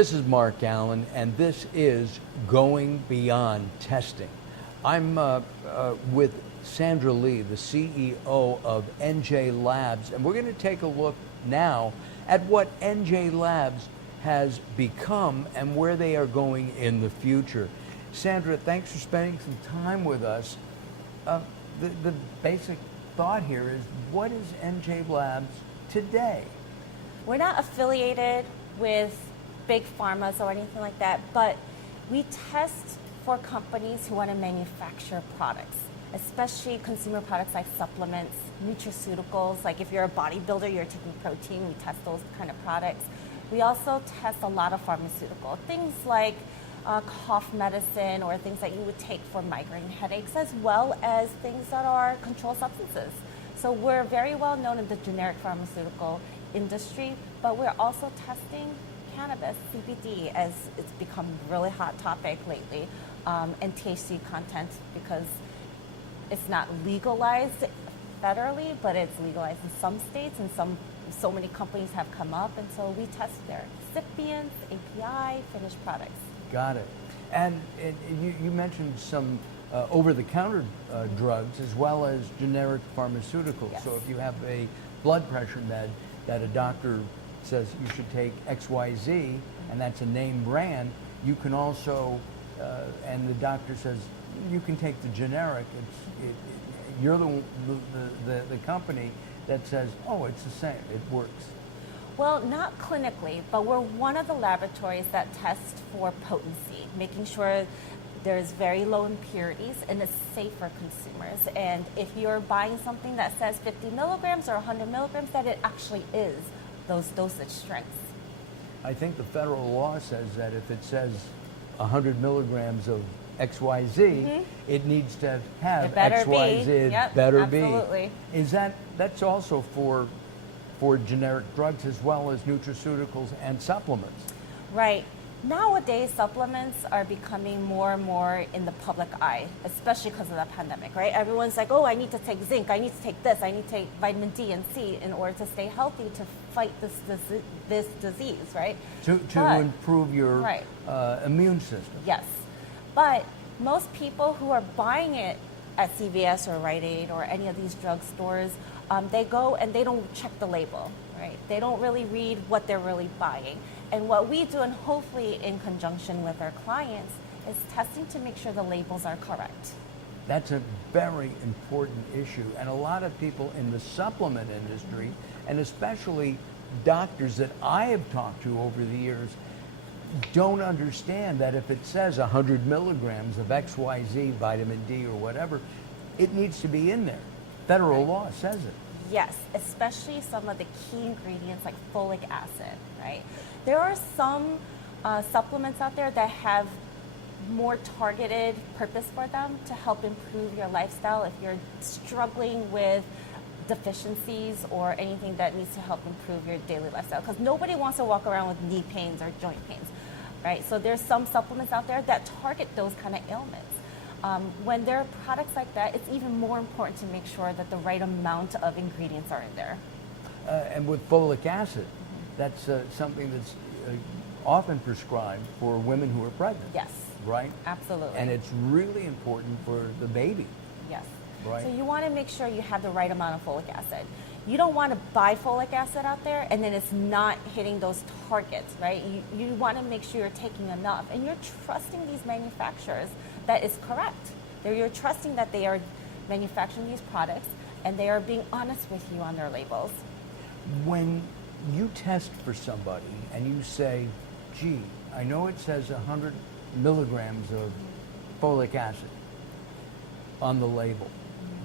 This is Mark Alyn, and this is Going Beyond Testing. I'm with Sandra Lee, the CEO of NJ Labs, and we're going to take a look now at what NJ Labs has become and where they are going in the future. Sandra, thanks for spending some time with us. The basic thought here is, what is NJ Labs today? We're not affiliated with big pharmas or anything like that, but we test for companies who want to manufacture products, especially consumer products like supplements, nutraceuticals. Like if you're a bodybuilder, you're taking protein, we test those kind of products. We also test a lot of pharmaceutical things like cough medicine or things that you would take for migraine headaches, as well as things that are controlled substances. So we're very well known in the generic pharmaceutical industry, but we're also testing cannabis, CBD, as it's become a really hot topic lately, and THC content, because it's not legalized federally, but it's legalized in some states, and so many companies have come up, and so we test their excipients, API, finished products. Got it. And you mentioned some over-the-counter drugs as well as generic pharmaceuticals. Yes. So if you have a blood pressure med that a doctor says you should take XYZ, and that's a name brand, you can also, and the doctor says you can take the generic. You're the company that says, oh, it's the same, it works. Well, not clinically, but we're one of the laboratories that test for potency, making sure there's very low impurities and it's safe for consumers. And if you're buying something that says 50 milligrams or 100 milligrams, that it actually is those dosage strengths. I think the federal law says that if it says 100 milligrams of XYZ, it needs to have It better XYZ, be. Yep, better absolutely. be. Is that's also for generic drugs as well as nutraceuticals and supplements? Right. Nowadays, supplements are becoming more and more in the public eye, especially because of the pandemic, right? Everyone's like, oh, I need to take zinc, I need to take this, I need to take vitamin D and C in order to stay healthy, to fight this disease, right? To improve your immune system. Yes. But most people who are buying it at CVS or Rite Aid or any of these drugstores, they go and they don't check the label, right? They don't really read what they're really buying. And what we do, and hopefully in conjunction with our clients, is testing to make sure the labels are correct. That's a very important issue. And a lot of people in the supplement industry, and especially doctors that I have talked to over the years, don't understand that if it says 100 milligrams of XYZ, vitamin D or whatever, it needs to be in there. Federal law says it. Yes, especially some of the key ingredients like folic acid, right? There are some supplements out there that have more targeted purpose for them to help improve your lifestyle if you're struggling with deficiencies or anything that needs to help improve your daily lifestyle. Because nobody wants to walk around with knee pains or joint pains, right? So there's some supplements out there that target those kind of ailments. When there are products like that, it's even more important to make sure that the right amount of ingredients are in there. And with folic acid, that's something that's often prescribed for women who are pregnant. Yes. Right? Absolutely. And it's really important for the baby. Yes. Right. So you want to make sure you have the right amount of folic acid. You don't want to buy folic acid out there and then it's not hitting those targets, right? You want to make sure you're taking enough, and you're trusting these manufacturers that is correct. You're trusting that they are manufacturing these products and they are being honest with you on their labels. When you test for somebody and you say, gee, I know it says 100 milligrams of folic acid on the label.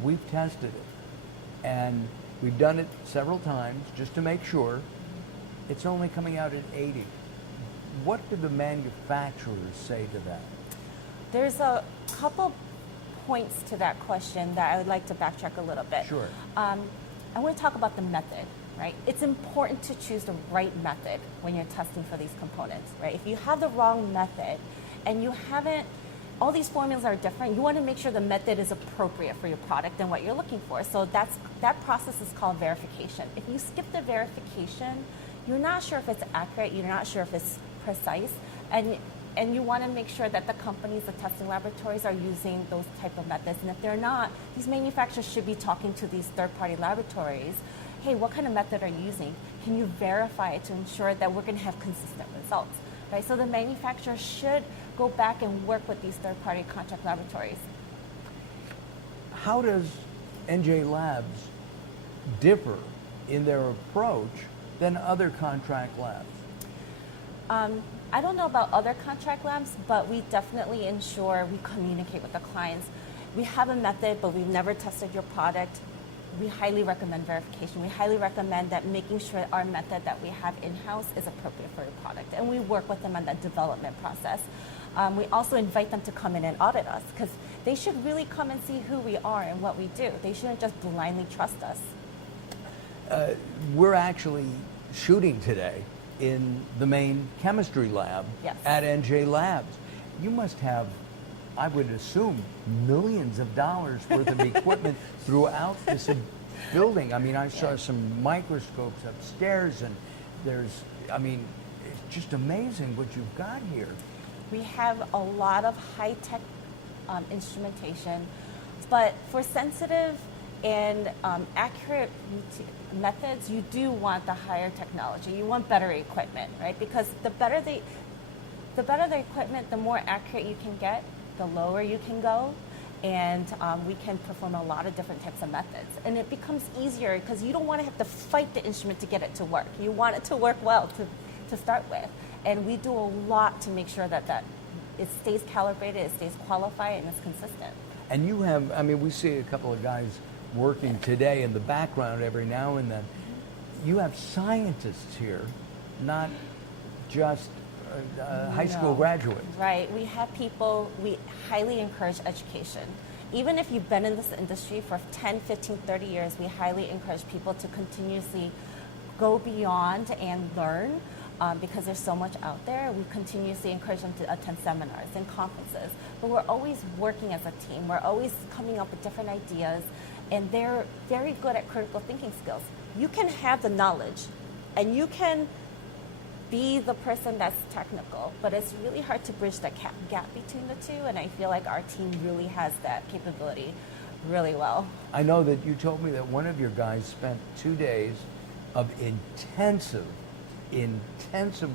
We've tested it and we've done it several times just to make sure. It's only coming out at 80. What do the manufacturers say to that? There's a couple points to that question that I would like to backtrack a little bit. Sure. I want to talk about the method, right? It's important to choose the right method when you're testing for these components, right? If you have the wrong method and you haven't, all these formulas are different, you want to make sure the method is appropriate for your product and what you're looking for. So that process is called verification. If you skip the verification, you're not sure if it's accurate, you're not sure if it's precise, and you want to make sure that the companies, the testing laboratories, are using those type of methods. And if they're not, these manufacturers should be talking to these third-party laboratories. Hey, what kind of method are you using? Can you verify it to ensure that we're going to have consistent results? Right? So the manufacturer should go back and work with these third-party contract laboratories. How does NJ Labs differ in their approach than other contract labs? I don't know about other contract labs, but we definitely ensure we communicate with the clients. We have a method, but we've never tested your product. We highly recommend verification. We highly recommend that making sure our method that we have in-house is appropriate for your product. And we work with them on that development process. We also invite them to come in and audit us, because they should really come and see who we are and what we do. They shouldn't just blindly trust us. We're actually shooting today in the main chemistry lab Yes. at NJ Labs. You must have, I would assume, millions of dollars worth of equipment throughout this building. I mean, I saw some microscopes upstairs, and there's, I mean, it's just amazing what you've got here. We have a lot of high-tech instrumentation, but for sensitive and accurate methods, you do want the higher technology. You want better equipment, right? Because the better the equipment, the more accurate you can get, the lower you can go, and we can perform a lot of different types of methods. And it becomes easier because you don't want to have to fight the instrument to get it to work. You want it to work well to start with. And we do a lot to make sure that it stays calibrated, it stays qualified, and it's consistent. And you have, I mean, we see a couple of guys working today in the background every now and then. You have scientists here, not just high school graduates. Right. We have people, we highly encourage education. Even if you've been in this industry for 10, 15, 30 years, we highly encourage people to continuously go beyond and learn. Because there's so much out there, we continuously encourage them to attend seminars and conferences. But we're always working as a team. We're always coming up with different ideas, and they're very good at critical thinking skills. You can have the knowledge, and you can be the person that's technical, but it's really hard to bridge the gap between the two, and I feel like our team really has that capability really well. I know that you told me that one of your guys spent 2 days of intensive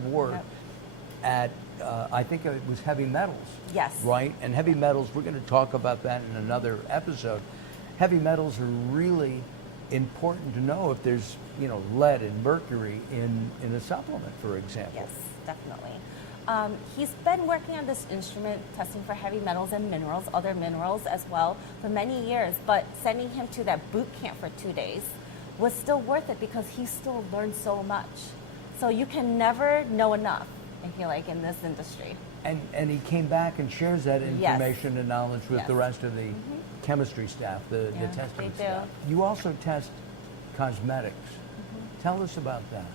work Yep. at, I think it was heavy metals. Yes. Right? And heavy metals, we're going to talk about that in another episode. Heavy metals are really important to know if there's, lead and mercury in a supplement, for example. Yes, definitely. He's been working on this instrument, testing for heavy metals and minerals, other minerals as well, for many years, but sending him to that boot camp for 2 days was still worth it because he still learned so much. So you can never know enough, I feel like, in this industry. And he came back and shares that information and knowledge with Yes. the rest of the chemistry staff, the testing they staff. You also test cosmetics. Tell us about that.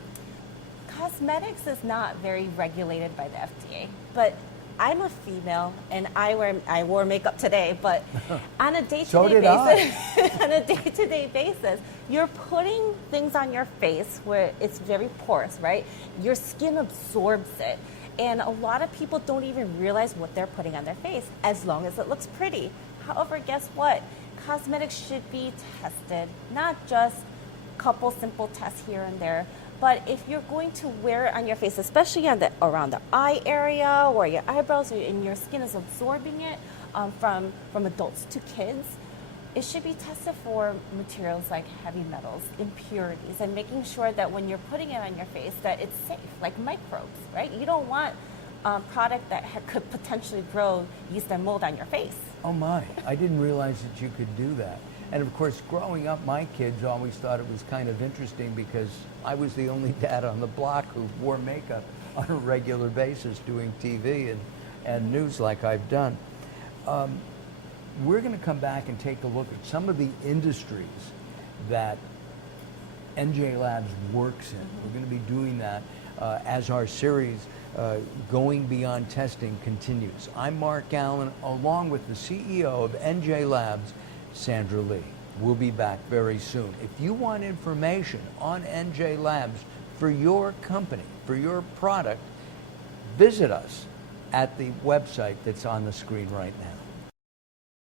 Cosmetics is not very regulated by the FDA, but I'm a female and I wore makeup today, but on a day-to-day basis, on a day-to-day basis, you're putting things on your face where it's very porous, right? Your skin absorbs it. And a lot of people don't even realize what they're putting on their face as long as it looks pretty. However, guess what? Cosmetics should be tested, not just a couple simple tests here and there. But if you're going to wear it on your face, especially around the eye area or your eyebrows, and your skin is absorbing it from adults to kids, it should be tested for materials like heavy metals, impurities, and making sure that when you're putting it on your face that it's safe, like microbes, right? You don't want a product that could potentially grow yeast and mold on your face. Oh my, I didn't realize that you could do that. And of course, growing up, my kids always thought it was kind of interesting because I was the only dad on the block who wore makeup on a regular basis doing TV and news like I've done. We're going to come back and take a look at some of the industries that NJ Labs works in. We're going to be doing that as our series Going Beyond Testing continues. I'm Mark Alyn, along with the CEO of NJ Labs, Sandra Lee. We'll be back very soon. If you want information on NJ Labs for your company, for your product, visit us at the website that's on the screen right now.